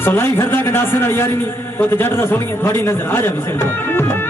ਸਲਾਈ ਫਿਰਦਾ ਗੰਡਾਸੇ ਨਾਲ ਯਾਰੀ ਨਹੀਂ, ਉਹ ਤੇ ਜੱਟ ਦਾ ਸੁਣੀਏ ਤੁਹਾਡੀ ਨਜ਼ਰ ਆ ਜਾਵੇ ਵਿਸ਼ੇ ਕਿਆ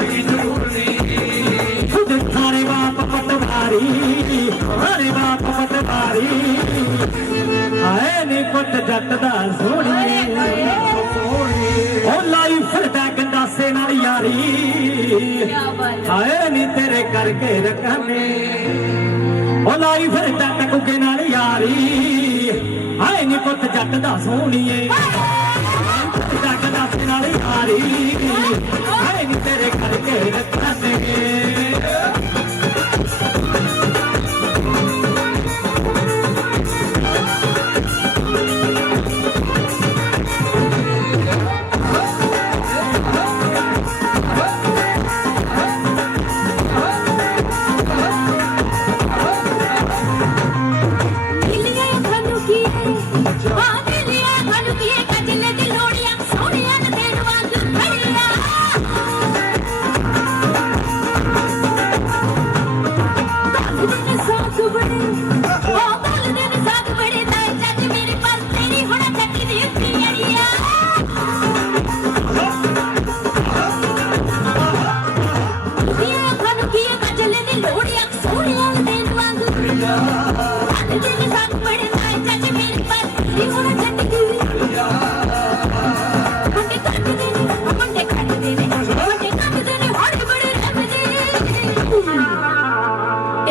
ਪੱਲੀਆਂ ਬਚਾਏਗੀ ਜ਼ਰੂਰ ਬਾਪ ਪਟਵਾਰੀ ਥਾਰੇ ਬਾਪ ਪਟਵਾਰੀ ਆਏ ਨੀ ਪੁੱਤ ਜੱਟ ਦਾ ਸੋਹਣੀਏ ਉਹ ਲਾਈ ਫਿਰਦਾ ਗੰਡਾਸੇ ਨਾਲ ਯਾਰੀ ਆਏ ਨੀ ਤੇਰੇ ਕਰਕੇ ਰਕਮੇ ਉਹ ਲਾਈ ਫਿਰਦਾ ਟਕੂਕੇ ਨਾਲ ਯਾਰੀ ਆਏ ਨੀ ਪੁੱਤ ਜੱਟ ਦਾ ਸੋਹਣੀਏ। ਨਾਲ ਯਾਰੀ ਆਏ ਨੀ ਤੇਰੇ ਕਰਕੇ ਰਕਮੇ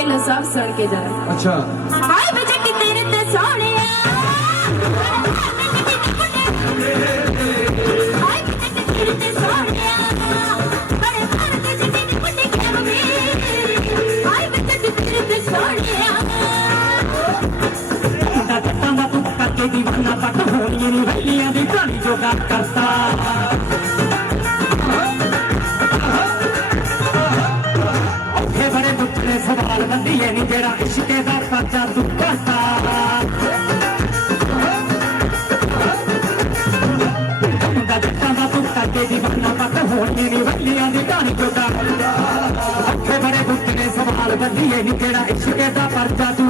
ਇਹ ਲੋ ਸਭ ਸੁਣ ਕੇ ਜਰਾ ਅੱਛਾ ਹਾਏ ਵੇ ਜੱਟੀ ਤੇਰੇ ਤੇ ਸੋਹਣਿਆ ਹਾਏ ਵੇ ਜੱਟੀ ਤੇਰੇ ਤੇ ਸੋਹਣਿਆ ਬੜੇ ਮਾਰਦੇ ਜੱਟੀ ਦੀ ਕੁੱਟੀ ਖੇਮੀ ਹਾਏ ਵੇ ਜੱਟੀ ਤੇਰੇ ਤੇ ਸੋਹਣਿਆ ਦਾ ਜੱਟਾਂ ਦਾ ਤੂੰ ਕਰਕੇ ਦੀਵਾਨਾ ਪੱਟ ਹੋਣੀਆਂ ਨੀ ਵੈਲੀਆਂ ਦੀ ਕਹਾਣੀ ਜੋ ਗੱਲ ਕਰਤਾ ਸਵਾਲ ਬੰਦੀਏ ਨੀ ਜਿਹੜਾ ਇਸ਼ਕੇ ਦਾ ਪਰਚਾ ਤੂੰ ਕਰਤਾ ਦਾ ਜੱਟਾਂ ਦਾ ਤੂੰ ਕਰਕੇ ਦੀਵਾਨਾ ਪੱਟ ਹੋਣੀਆਂ ਨੀ ਵੈਲੀਆਂ ਦੀ ਕਹਾਣੀ ਜੋ ਗੱਲ ਕਰਤਾ ਔਖੇ ਬੜੇ ਸਵਾਲ ਬੰਦੀਏ ਨੀ ਜਿਹੜਾ ਇਸ਼ਕੇ ਦਾ ਪਰਚਾ ਤੂੰ